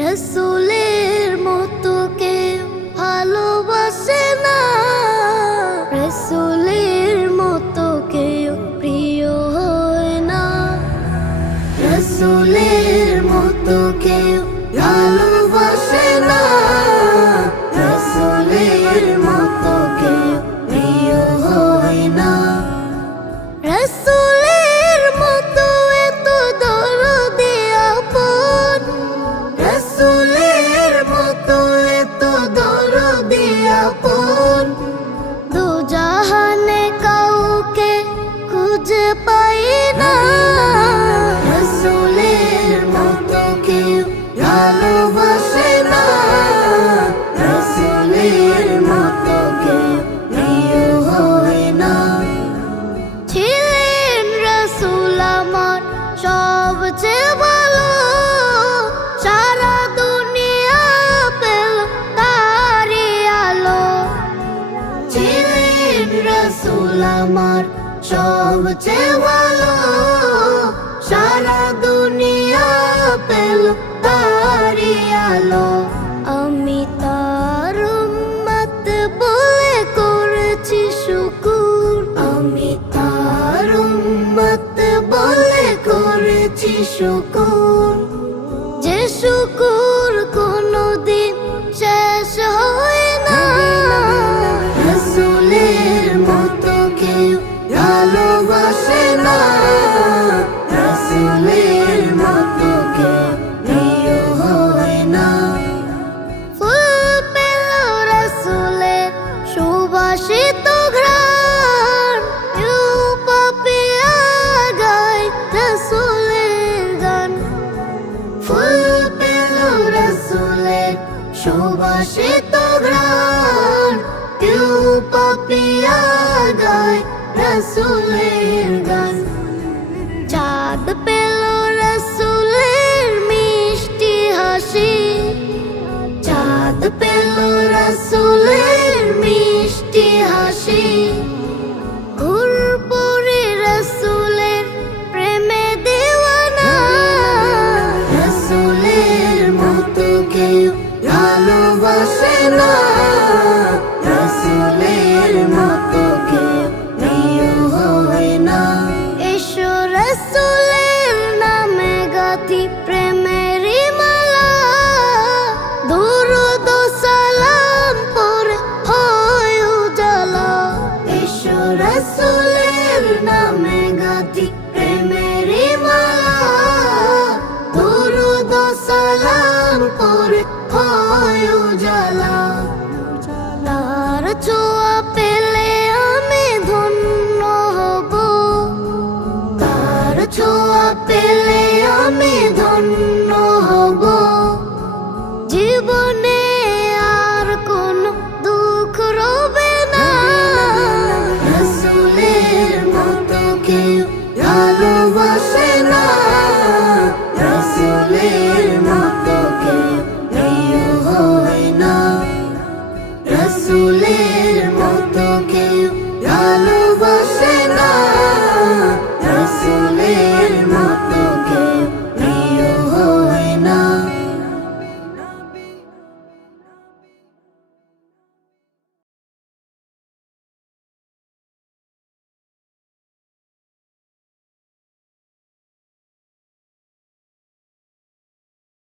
রসুলের মতো কেউ ভালোবাসে না, রসুলের মতো কেউ প্রিয় হয় না, রসুলের মতো কেউ ভালোবাসে না, রসুলের মতো কেউ প্রিয় হয় না। রসুলের মতো এত দরদি আপন, রসুলের মতো এত দরদি আপন, দু জাহানে কাউকে খুঁজে পাই না। রসুলের মতো কেউ ভালোবাসে না, রসুলের মতো কেউ প্রিয় হয় না। ছিলেন রসুল আমার সবচেয়ে ভালো, সারা দুনিয়া পেল তারি আলো। ছিলেন রসুল আমার সবচেয়ে ভালো, সারা দুনিয়া পেল তারি আলো। আমি তার উম্মত বলে করেছি শুকুর, আমি তার উম্মত বলে করেছি শুকুর, যে শুকুর কোনদিন শেষ হয় না। রসুলের মতো কেউ ভালোবাসে না, রসুলের মতো কেউ প্রিয় হয় না। ফুল পেল রসুলের সুবাসিত ঘ্রাণ, কেউ পাপিয়া গায় রসুলের গান। ফুল পেল রসুলের সুবাসিত ঘ্রাণ, কেউ পাপিয়া গায় রসুলের গান। চাঁদ পেল রসুলের মিষ্টি হাসি, চাঁদ পেল রসুলের মিষ্টি হাসি। হুরপুরি রসুলের প্রেমে দেওয়ানা, রসুলের মতো কেউ ভালোবাসে না।